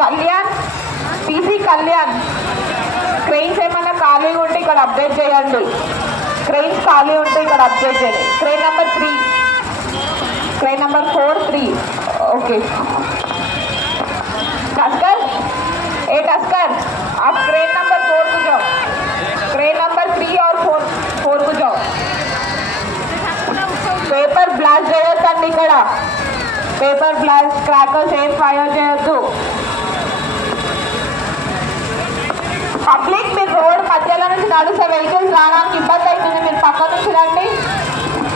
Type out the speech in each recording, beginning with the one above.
కళ్యాణ్, పీసీ కళ్యాణ్, క్రెయిన్స్ ఏమైనా ఖాళీగా ఉంటే ఇక్కడ అప్డేట్ చేయండి. క్రెయిన్స్ ఖాళీ ఉంటే ఇక్కడ అప్డేట్ చేయండి. Crane number 3, crane number 4 3 okay. Tusker, ए टस्कर, आप क्रेन नंबर 4 को जाओ. क्रेन नंबर 3 और 4 को जाओ. पेपर ब्लास्ट చేయొద్దండి ఇక్కడ. పేపర్ బ్లాస్ట్ క్రాకర్స్ ఏం ఫైర్ చేయొద్దు. పబ్లిక్ మీరు రోడ్ మధ్యలో నుంచి నడుసే వెహికల్స్ రావడానికి ఇబ్బంది అవుతుంది. మీరు పక్క నుంచి రండి.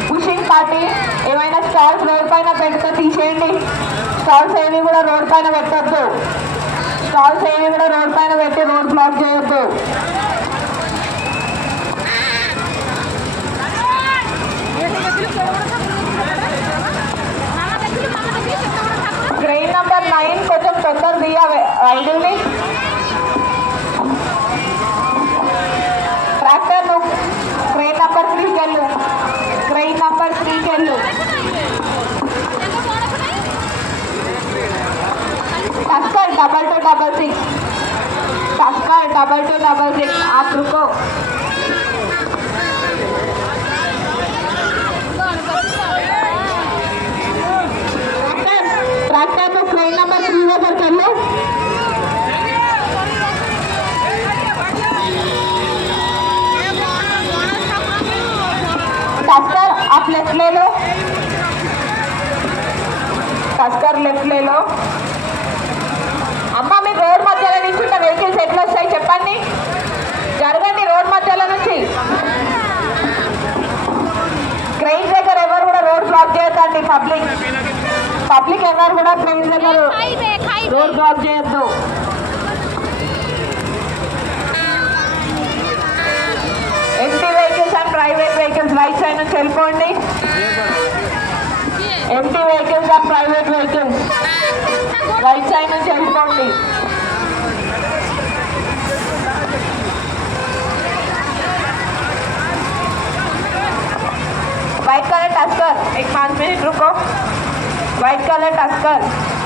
పుషింగ్ పార్టీ ఏమైనా స్టాల్స్ రోడ్ పైన పెడితే తీసేయండి. స్టాల్స్ ఏవి కూడా రోడ్ పైన పెట్టద్దు. స్టాల్స్ ఏవి కూడా రోడ్ పైన పెట్టి రోడ్ బ్లాక్ చేయొద్దు. ట్రైన్ నంబర్ 9 కొంచెం తొందర దియా ఐదుని. ట్రాక్టర్ నువ్వు ట్రైన్ నంబర్ 3కి వెళ్ళు. ట్రైన్ నంబర్ 3కి వెళ్ళు. टस्कर 2266, टस्कर 2266, आप रुको. ट्रैक्टर तो ट्रेन नंबर 3 पर कर लो. टस्कर आप लेफ्ट ले लो. टस्कर लेफ्ट ले लो. అమ్మ మీరు రోడ్ మధ్యలో నుంచి వెహికల్స్ ఎట్లా వస్తాయి చెప్పండి. జరగండి రోడ్ మధ్యలో నుంచి. క్రెయిన్స్ దగ్గర ఎవరు కూడా రోడ్ బ్లాక్ చేయొద్దండి. పబ్లిక్ ఎవరు కూడా క్రెయిన్స్ దగ్గర రోడ్ బ్లాక్ చేయొద్దు. Empty vehicles and private vehicles right side నుంచి వెళ్ళిపోండి. Empty vehicles and private vehicles right side నుంచి వెళ్ళిపోండి. वाइट कलर टस्कर, एक 5 मिनट रुको. White colour tusker.